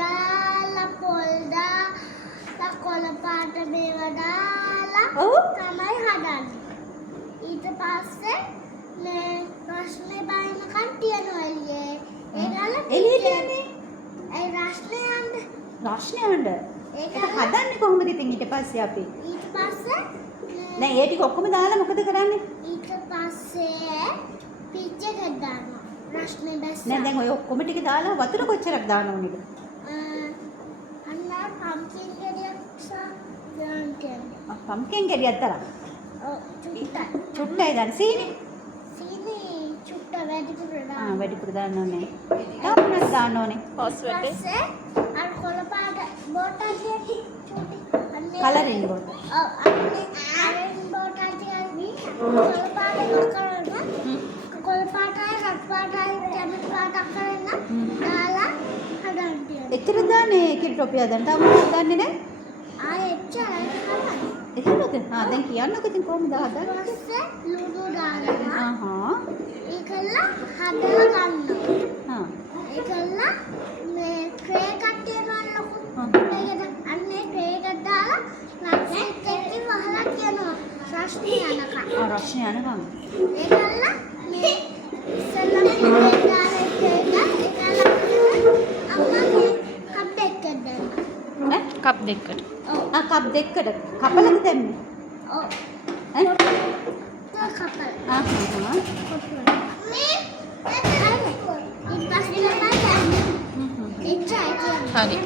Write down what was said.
දාලා පොල් දාලා කොළ පාට මේවා දාලා තමයි හදන්නේ. ඊට පස්සේ මේ රස්නේ බයින කට්ටිය නෝල්ලේ. ඒගොල්ලෝ එළියට යන්නේ. ඒ රස්නේ යන්න. ඒක හදන්නේ කොහොමද ඉතින් ඊට පස්සේ අපි? ඊට පස්සේ දැන් ඒ ටික ඔක්කොම දාලා මොකද කරන්නේ? ඊට පස්සේ පිච් එක දානවා. රස්නේ දැස්ස. නෑ දැන් ඔය ඔක්කොම ටික දාලා වතුර කොච්චරක් දාන්න ඕනේද? අන්න පම්කින් ගෙඩියක් දාන්න කියන්නේ. පම්කින් ගෙඩියක් තරම්. ඔව් චුට්ටයි. චුට්ටයි දාන්න සීනි. සීනි චුට්ට වැඩිපුර දාන්න. වැඩිපුර දාන්න ඕනේ. තව මොනවද දාන්න ඕනේ? පස්සේ අර කොළ පාට බෝටල් ටික චුටි. කලරින් බෝටල්. ඔව් අන්නේ කලරින් බෝටල් ටික කොළ පාට කරනවා. කොළ පාටයි රත් පාටයි කැමති පාටක් කරන්න දාලා හදන්න තියෙනවා. එච්චර දාන්නේ කිරි ටොපි හදන්න. තාම මොකක්ද දන්නේ නැහැ? ආයෙ එච්චරයි කරන්නේ. එහෙමද? දැන් කියන්නකෝ ඉතින් කොහොමද හදන්නේ? ඊපස්සේ ලුණු දානවා. ඒකල හදලා ගන්නවා. ඒකල මේ ට්‍රේ එකක් තියෙනවා ලොකු. ඒකට අන්නේ ට්‍රේ එකක් දාලා ප්ලාස්ටික් එකකින් වහලා තියනවා. රස්නේ යනකම්. රස්නේ යනකම්. ඒකල මේ ඉස්සෙල්ලා ට්‍රේ දාලා ට්‍රේ එක අම්මා මේ කප් දෙකක් දැම්මා. කප් දෙකකට. ඔව්. කප් දෙකකට කපලද දැම්මේ? ඔව්. ඈ? කපල. මේ ඉතින් පස්සේ තමයි හරි.